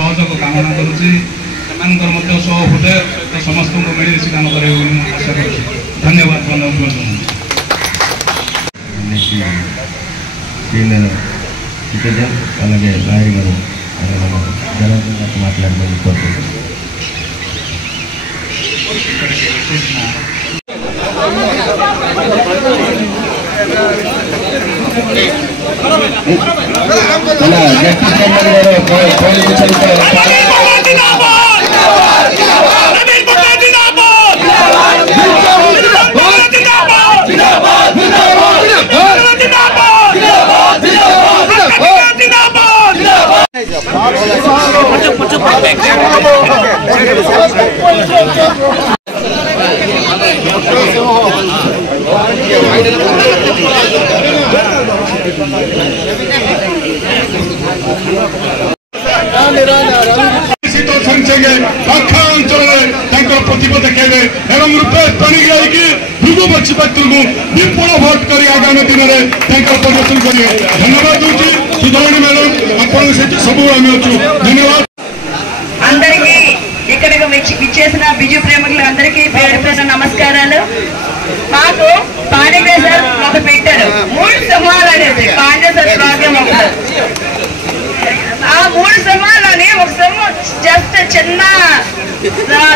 सहयोग कामना करुच्ची सहृदय सहित समस्त मिलमिशी काम कर आशा कर धन्यवाद అలాగే లాయర్ గారు జనార్దన్ మాట్లాడమని కోరుకుంటున్నాను. प्रतिभा देखेबे एवं रूपेश पाणिग्राही की भृगु बक्षीपत्र को विपुल भोट कर आगामी दिन में प्रदर्शन करिए। धन्यवाद दूची सुधारणी मैडम अपन सहित सब आम अच्छु धन्यवाद अंदर की इकड़क विच्चेసిన బిజు ప్రేమికులు అందరికీ పేరు పేరున నమస్కారాలు। మాకు పాణిగ్రాహి సార్ ఒక పెట్టారు 3 సింహాలు అనేది పాండ్య సార్ ప్రోగ్రామ్ ఒకటి ఆ 3 సింహాలని ఒక సింహం జస్ట్ చిన్న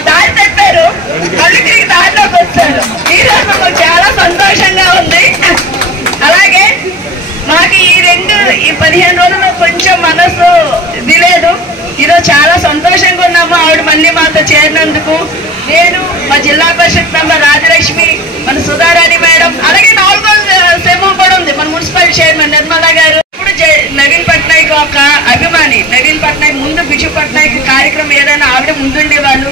దారి తప్పారు కళ్ళకి దారిలోకి వచ్చారు। ఈరోజు మాకు చాలా సంతోషంగా ఉంది। అలాగే మాకు ఈ 15 రోజులు కొంచెం మనసు ఇది లేదు, ఈరోజు చాలా సంతోషంగా ఉన్నాము ఆవిడ మళ్ళీ మాతో చేరినందుకు। నేను మా జిల్లా పరిషత్ మెంబర్ రాజలక్ష్మి, మన సుధారాణి మేడం, అలాగే 4వ సింహం కూడా ఉంది మన మున్సిపల్ చైర్మన్ నిర్మలా గారు। ఇప్పుడు నవీన్ పట్నాయక్ ఒక అభిమాని, నవీన్ పట్నాయక్ ముందు బిజు పట్నాయక్ కార్యక్రమం ఏదైనా ఆవిడ ముందుండేవాళ్ళు।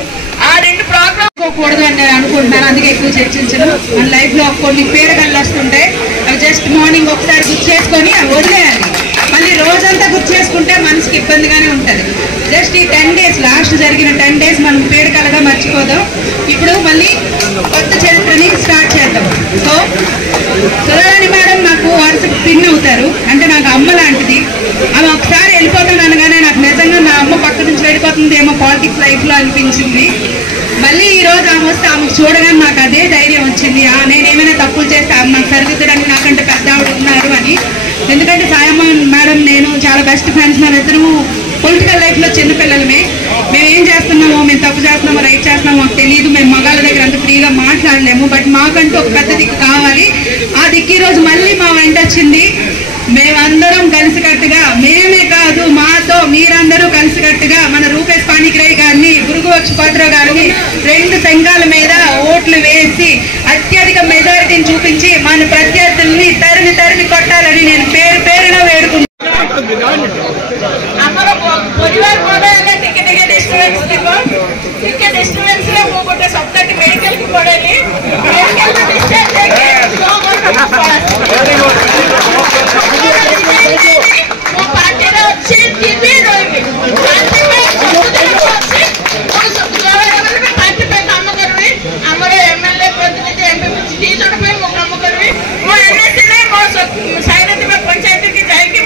ఆ 2 ప్రోగ్రామ్ కూడదు అని నేను అనుకుంటున్నాను, అందుకే ఎక్కువ చర్చించను। మన లైఫ్ లో కొన్ని పేరు కళ్ళు వస్తుంటాయి, అవి జస్ట్ మార్నింగ్ ఒకసారి గుర్తు చేసుకొని అవి వదిలేయాలి। మళ్ళీ రోజంతా గుర్తు చేసుకుంటే మనసుకి ఇబ్బందిగానే ఉంటుంది। జస్ట్ ఈ 10 days లాస్ట్ జరిగిన 10 days మనం పేరు కలగా మర్చిపోదాం। ఇప్పుడు మళ్ళీ కొత్త చరిత్రని స్టార్ట్ చేద్దాం। సో సుధారాణి మేడం నాకు వరుసకు పిన్ అవుతారు, అంటే నాకు అమ్మ లాంటిది। ఆమె ఒకసారి వెళ్ళిపోతాను అనగానే నాకు నిజంగా నా అమ్మ పక్క నుంచి వెళ్ళిపోతుంది ఏమో పాలిటిక్స్ లైఫ్ లో అనిపించింది। మళ్ళీ ఈ రోజు ఆమె వస్తే ఆమెకు చూడగానే నాకు అదే ధైర్యం వచ్చింది, నేను ఏమైనా తప్పులు చేస్తే ఆమె నాకు సరిదిద్దడానికి నాకంటే పెద్ద ఆవిడ ఉన్నారు అని। ఎందుకంటే సాయమ్మ మేడం నేను చాలా బెస్ట్ ఫ్రెండ్స్, మన ఇద్దరు పొలిటికల్ లైఫ్ లో చిన్నపిల్లలమే। మేము ఏం చేస్తున్నామో, మేము తప్పు చేస్తున్నామో రైట్ చేస్తున్నామో మాకు తెలియదు, మేము మగాళ్ళ దగ్గర అంత ఫ్రీగా మాట్లాడలేము, బట్ మాకంటూ ఒక పెద్ద దిక్కు కావాలి। ఆ దిక్కు ఈరోజు మళ్ళీ మా వెంట వచ్చింది। మేమందరం కలిసికట్టుగా, మేమే కాదు మాతో మీరందరూ కలిసికట్టుగా మన రూపేష్ పాణిగ్రాహి గారిని, భృగు బక్షీపత్ర గారిని 2 సంఘాల మీద ఓట్లు వేసి అత్యధిక మెజారిటీని చూపించి మన ప్రత్యర్థుల్ని తరిమి కొట్టాలని నేను పేరు పేరున వేడుకుంటున్నాను। पंचायत की जाएगी